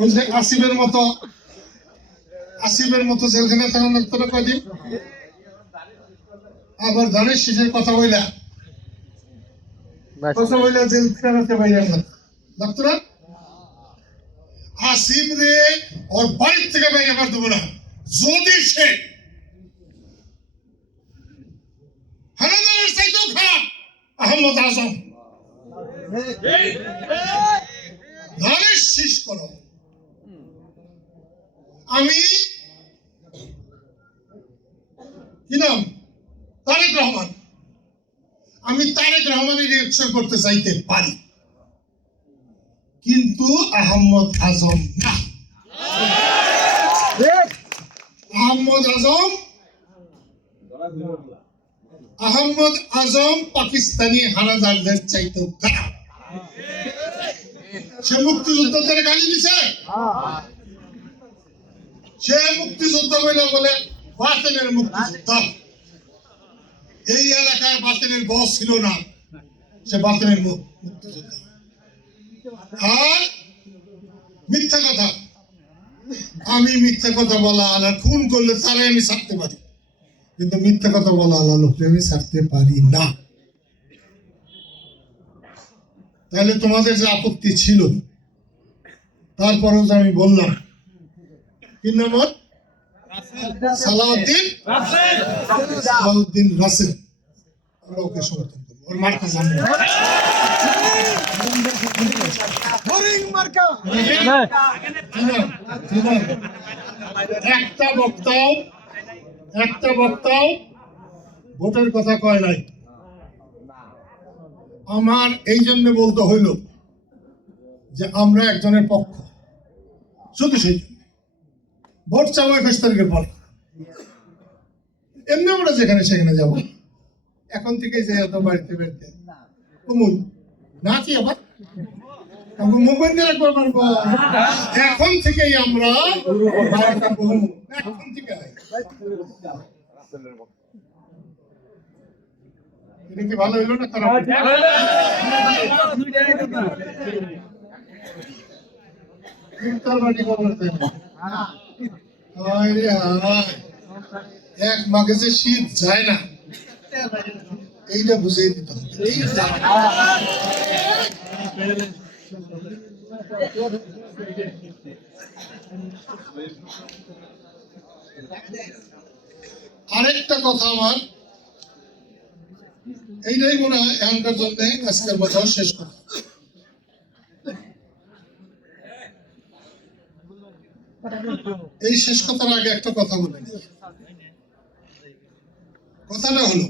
ওই যে আসিফের মতো আসিফের মতো জেলখানে থাকা লাগতো না কয়দিন? আবার ধানের শেষের কথা বইলা। কথা বইলা জেলখানাতে বাইরে লাগতো না আসিফ রে ওর বাড়ির থেকে বাইরে আমার দেবো না। যদি সে হানাদারের চাইতেও খারাপ আহমদ আজম। করো। আমি কি নাম? তারেক রহমান। আমি তারেক রহমানের রিয়েকশন করতে চাইতে পারি। কিন্তু আহমদ আজম না। আহমদ আজম আহমদ আজম পাকিস্তানি হানাদারদের চাইতেও খারাপ। সে মুক্তিযুদ্ধদের গালি দিছে। সে মুক্তিযুদ্ধ বলে বলে বাতিলের মুক্তিযুদ্ধ। এই এলাকায় বাতিলের বস ছিল না। সে মু- মুক্তিযুদ্ধ। আর মিথ্যা কথা। আমি মিথ্যা কথা বলা আলা খুন করলে তারাই আমি ছাড়তে পারি। কিন্তু মিথ্যা কথা বলা আলা লোককে আমি ছাড়তে পারি না। তাহলে তোমাদের যে আপত্তি ছিল, তারপরেও যে আমি বললাম। কি নাম ওর? সালাউদ্দিন? সালাউদ্দিন রাসেল। আমরা ওকে সমর্থন করব। ওর মার্কা জানব। একটা বক্তাও একটা বক্তাও, ভোটের কথা কয় নাই। আমার এই জন্য বলতে হইল যে আমরা একজনের পক্ষ। শুধু সেই জন্য। ভোট চাওয়া একুশ তারিখের পরে। এমনি আমরা যেখানে সেখানে যাব। এখন থেকে যে এত বাড়িতে বাড়িতে। কমুন না কি আবার। এখন থেকেই আমরা এখন থেকে এটা কি ভালো না খারাপ শীত যায় না এইটা বুঝিয়ে দিতে আরেকটা কথা আমার এইটাই মনে হয় এখনকার জন্য আজকের কথা শেষ কথা এই শেষ কথার আগে একটা কথা বলে। কথাটা হলো